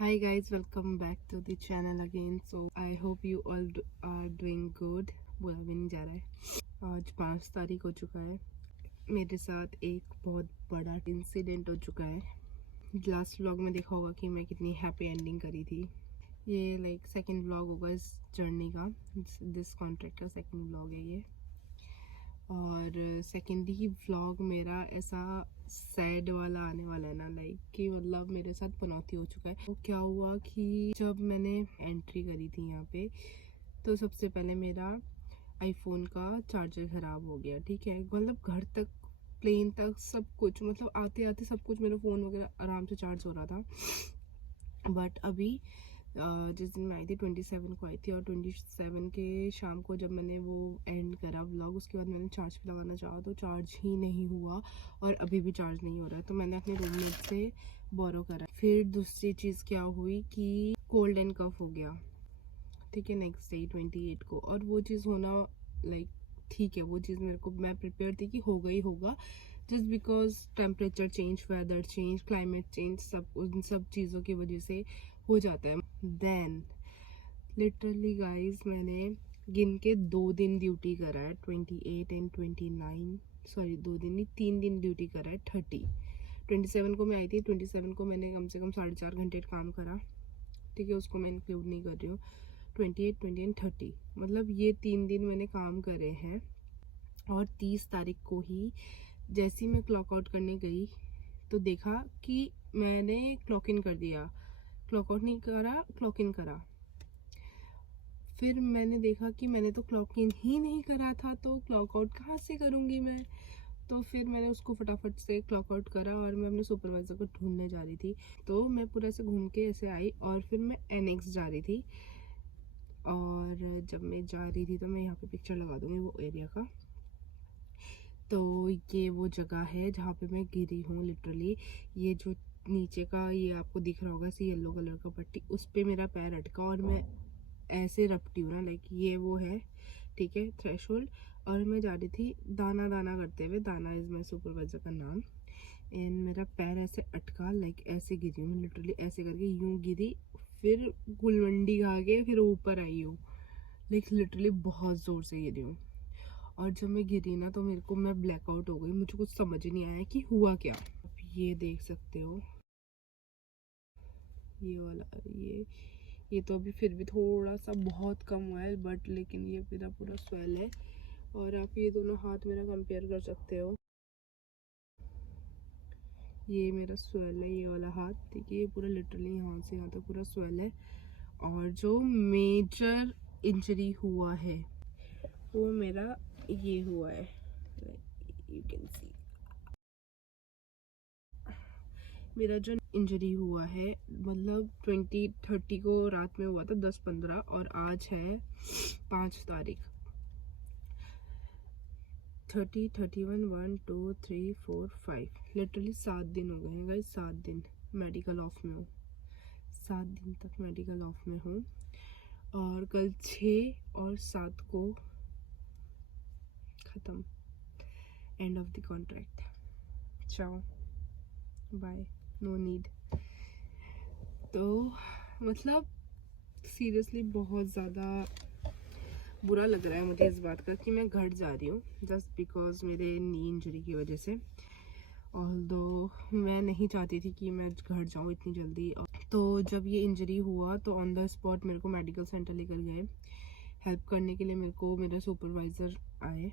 Hi guys, welcome back to the channel again. So I hope you all are doing good. बोला भी नहीं जा रहा है। आज 5 तारीख हो चुका है। मेरे साथ एक बहुत बड़ा इंसिडेंट हो चुका है। लास्ट व्लॉग में देखा होगा कि मैं कितनी हैप्पी एंडिंग करी थी। ये लाइक सेकंड व्लॉग होगा इस जर्नी का। दिस कॉन्ट्रैक्ट का सेकंड व्लॉग है ये। और सेकेंड ही व्लॉग मेरा ऐसा सैड वाला आने वाला है ना, लाइक कि मतलब मेरे साथ पनौती हो चुका है। तो क्या हुआ कि जब मैंने एंट्री करी थी यहाँ पे, तो सबसे पहले मेरा आईफोन का चार्जर ख़राब हो गया। ठीक है, मतलब घर तक, प्लेन तक सब कुछ, मतलब आते आते सब कुछ मेरा फ़ोन वगैरह आराम से चार्ज हो रहा था। बट अभी जिस दिन मैं आई थी 27 को आई थी, और 27 के शाम को जब मैंने वो एंड करा व्लॉग, उसके बाद मैंने चार्ज पे लगाना चाहा तो चार्ज ही नहीं हुआ, और अभी भी चार्ज नहीं हो रहा है। तो मैंने अपने रूममेट से बोरो करा। फिर दूसरी चीज़ क्या हुई कि कोल्ड एंड कफ हो गया। ठीक है, नेक्स्ट डे 28 को, और वो चीज़ होना लाइक ठीक है, वो चीज़ मेरे को, मैं प्रिपेयर थी कि होगा ही होगा, just because temperature change, weather change, climate change, सब उन सब चीज़ों की वजह से हो जाता है। देन लिटरली गाइज, मैंने गिन के 2 दिन ड्यूटी करा है, 28 एंड 29, सॉरी 2 दिन नहीं, 3 दिन ड्यूटी करा है। 27 को मैं आई थी, 27 को मैंने कम से कम 4.5 घंटे काम करा। ठीक है, उसको मैं इंक्लूड नहीं कर रही हूँ। 28, 20 एंड 30, मतलब ये 3 दिन मैंने काम करे हैं। और 30 तारीख को ही जैसे ही मैं क्लॉक आउट करने गई तो देखा कि मैंने क्लॉक इन कर दिया, क्लॉक आउट नहीं करा, क्लॉक इन करा। फिर मैंने देखा कि मैंने तो क्लॉक इन ही नहीं करा था, तो क्लॉक आउट कहाँ से करूँगी मैं। तो फिर मैंने उसको फटाफट से क्लॉक आउट करा, और मैं अपने सुपरवाइज़र को ढूंढने जा रही थी। तो मैं पूरा ऐसे घूम के ऐसे आई, और फिर मैं एनेक्स जा रही थी। और जब मैं जा रही थी तो मैं यहाँ पे पिक्चर लगा दूँगी वो एरिया का। तो ये वो जगह है जहाँ पे मैं गिरी हूँ लिटरली। ये जो नीचे का ये आपको दिख रहा होगा, ऐसे येलो कलर का पट्टी, उस पर मेरा पैर अटका, और मैं ऐसे रपटी हूँ ना, लाइक ये वो है, ठीक है, थ्रेशोल्ड। और मैं जा रही थी दाना दाना करते हुए, दाना इज़ माई सुपरवाइज़र का नाम। एंड मेरा पैर ऐसे अटका, लाइक ऐसे गिरी हूँ लिटरली, ऐसे करके यूँ गिरी, फिर गुलवंडी खा के फिर ऊपर आई हूँ, लाइक लिटरली बहुत ज़ोर से गिरी हूँ। और जब मैं गिरी ना, तो मेरे को, मैं ब्लैकआउट हो गई, मुझे कुछ समझ नहीं आया कि हुआ क्या। ये देख सकते हो, ये वाला, ये तो अभी फिर भी थोड़ा सा बहुत कम हुआ है, बट लेकिन ये मेरा पूरा स्वेल है। और आप ये दोनों हाथ मेरा कंपेयर कर सकते हो, ये मेरा स्वेल है, ये वाला हाथ, ठीक है, ये पूरा लिटरली यहाँ से यहाँ तक पूरा स्वेल है। और जो मेजर इंजरी हुआ है वो मेरा ये हुआ है, यू कैन सी, मेरा जो इंजरी हुआ है, मतलब 20-30 को रात में हुआ था, 10-15, और आज है 5 तारीख। 30, 31, 1, 2, 3, 4, 5, लिटरली 7 दिन हो गए हैं गाइस। 7 दिन मेडिकल ऑफ में हूँ, 7 दिन तक मेडिकल ऑफ में हूँ। और कल 6 और 7 को ख़त्म, एंड ऑफ द कॉन्ट्रैक्ट, चाओ बाय, नो नीड। तो मतलब सीरियसली बहुत ज़्यादा बुरा लग रहा है मुझे इस बात का कि मैं घर जा रही हूँ जस्ट बिकॉज मेरे नी इंजरी की वजह से। ऑल्दो मैं नहीं चाहती थी कि मैं घर जाऊँ इतनी जल्दी। तो जब ये इंजरी हुआ तो ऑन द स्पॉट मेरे को मेडिकल सेंटर लेकर गए हेल्प करने के लिए। मेरे को मेरे सुपरवाइज़र आए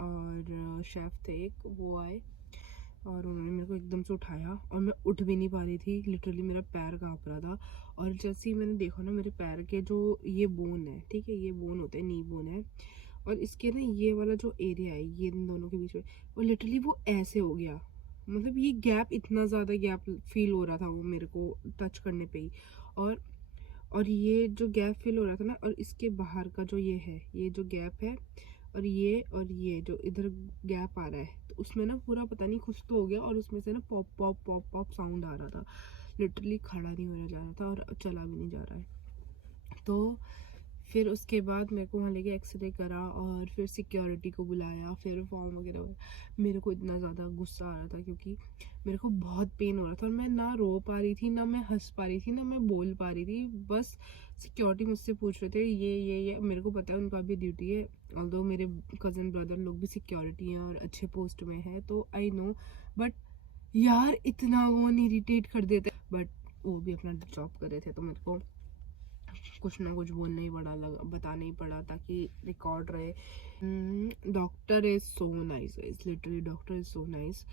और शेफ़ थे एक, वो आए, और उन्होंने मेरे को एकदम से उठाया, और मैं उठ भी नहीं पा रही थी, लिटरली मेरा पैर काँप रहा था। और जैसे ही मैंने देखा ना, मेरे पैर के जो ये बोन है, ठीक है, ये बोन होते हैं, नी बोन है, और इसके ना ये वाला जो एरिया है, ये इन दोनों के बीच में, और लिटरली वो ऐसे हो गया, मतलब ये गैप, इतना ज़्यादा गैप फील हो रहा था वो मेरे को टच करने पे ही। और ये जो गैप फील हो रहा था ना, और इसके बाहर का जो ये है, ये जो गैप है, और ये जो इधर गैप आ रहा है, तो उसमें ना पूरा पता नहीं कुछ तो हो गया, और उसमें से ना pop pop pop pop sound आ रहा था। लिटरली खड़ा नहीं हो रहा जा रहा था, और चला भी नहीं जा रहा है। तो फिर उसके बाद मेरे को वहाँ लेके एक्सरे करा और फिर सिक्योरिटी को बुलाया, फिर फॉर्म वगैरह। मेरे को इतना ज़्यादा गुस्सा आ रहा था क्योंकि मेरे को बहुत पेन हो रहा था और मैं ना रो पा रही थी, ना मैं हंस पा रही थी, ना मैं बोल पा रही थी। बस सिक्योरिटी मुझसे पूछ रहे थे ये मेरे को पता है उनका भी ड्यूटी है, ऑल्दो मेरे कज़न ब्रदर लोग भी सिक्योरिटी हैं और अच्छे पोस्ट में है, तो आई नो। बट यार इतना वो इरिटेट कर देते, बट वो भी अपना जॉब कर रहे थे तो मेरे को कुछ ना कुछ बोलना ही पड़ा, बताना ही पड़ा ताकि रिकॉर्ड रहे। Doctor is so nice, literally doctor is so nice.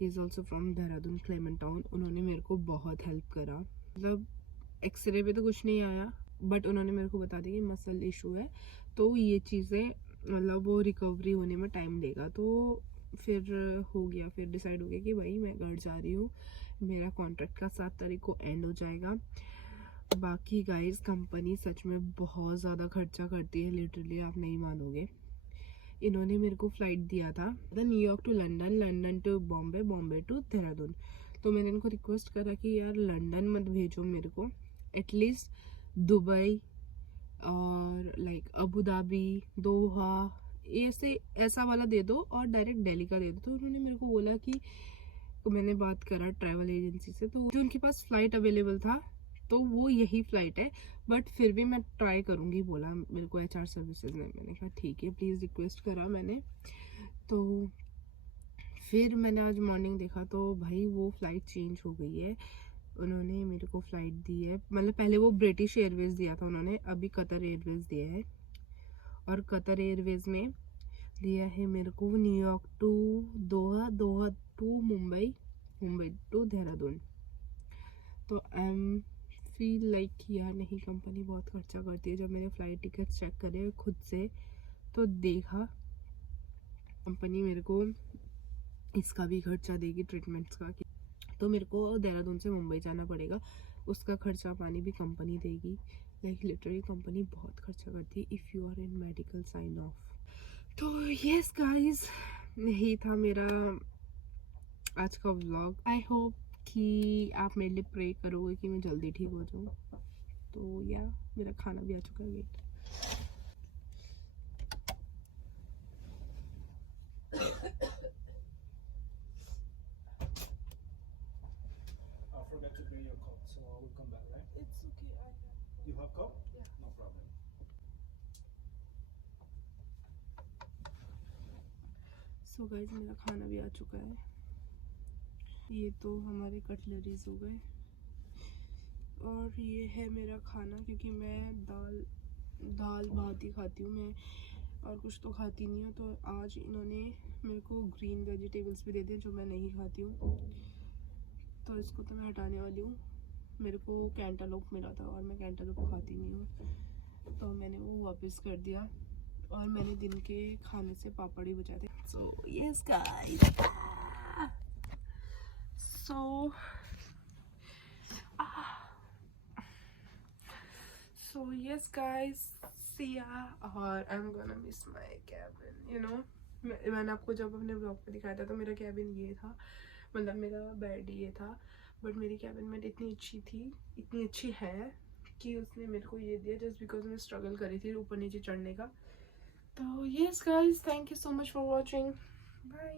He is also from Dehradun Clement town. उन्होंने मेरे को बहुत हेल्प करा। मतलब एक्सरे पे तो कुछ नहीं आया, बट उन्होंने मेरे को बता दिया कि मसल इशू है, तो ये चीज़ें मतलब वो रिकवरी होने में टाइम लेगा। तो फिर हो गया, फिर डिसाइड हो गया कि भाई मैं घर जा रही हूँ, मेरा कॉन्ट्रैक्ट का 7 तारीख को एंड हो जाएगा। बाकी गाइस कंपनी सच में बहुत ज़्यादा खर्चा करती है, लिटरली आप नहीं मानोगे। इन्होंने मेरे को फ़्लाइट दिया था New York to London, London to Bombay, Bombay to Dehradun. तो मैंने इनको रिक्वेस्ट करा कि यार लंदन मत भेजो मेरे को, एटलीस्ट दुबई और लाइक अबू धाबी, दोहा, ऐसे ऐसा वाला दे दो और डायरेक्ट दिल्ली का दे दो। तो उन्होंने मेरे को बोला कि, तो मैंने बात करा ट्रैवल एजेंसी से, तो जो उनके पास फ़्लाइट अवेलेबल था तो वो यही फ़्लाइट है, बट फिर भी मैं ट्राई करूँगी बोला मेरे को HR सर्विसेज ने। मैंने कहा ठीक है, प्लीज़ रिक्वेस्ट करा मैंने। तो फिर मैंने आज मॉर्निंग देखा तो भाई वो फ़्लाइट चेंज हो गई है। उन्होंने मेरे को फ़्लाइट दी है, मतलब पहले वो ब्रिटिश एयरवेज़ दिया था उन्होंने, अभी कतर एयरवेज़ दिया है। और कतर एयरवेज़ में दिया है मेरे को New York to Doha, Doha to Mumbai, Mumbai to Dehradun. तो आई फील लाइक यार नहीं, कंपनी बहुत खर्चा करती है। जब मैंने फ़्लाइट टिकट चेक करे खुद से तो देखा कंपनी मेरे को इसका भी खर्चा देगी, ट्रीटमेंट्स का। तो मेरे को देहरादून से मुंबई जाना पड़ेगा, उसका खर्चा पानी भी कंपनी देगी। लाइक लिटरली कंपनी बहुत खर्चा करती है if you are in medical sign off. तो यस गाइस, यही था मेरा आज का व्लॉग। आई होप कि आप मेरे लिए प्रे करोगे कि मैं जल्दी ठीक हो जाऊँ। तो या मेरा खाना भी आ चुका है, wait. I forgot to bring your coat, so I will come back, right? It's okay, You have coat? Yeah. No problem. So guys मेरा खाना भी आ चुका है। ये तो हमारे कटलरीज हो गए और ये है मेरा खाना, क्योंकि मैं दाल भात ही खाती हूँ मैं, और कुछ तो खाती नहीं हूँ। तो आज इन्होंने मेरे को ग्रीन वेजिटेबल्स भी दे दिए जो मैं नहीं खाती हूँ, तो इसको तो मैं हटाने वाली हूँ। मेरे को कैंटालूप मिला था और मैं कैंटालूप खाती नहीं हूँ, तो मैंने वो वापस कर दिया। और मैंने दिन के खाने से पापड़ ही बचा थे। So yes guys, so yes guys, see ya। और I'm gonna miss my cabin, you know। मैंने आपको जब अपने ब्लॉग पे दिखाया था तो मेरा कैबिन ये था, मतलब मेरा बेड ये था। बट मेरी कैबिन में इतनी अच्छी थी, इतनी अच्छी है कि उसने मेरे को ये दिया जस्ट बिकॉज मैं स्ट्रगल करी थी ऊपर नीचे चढ़ने का। तो yes guys, thank you so much for watching, bye.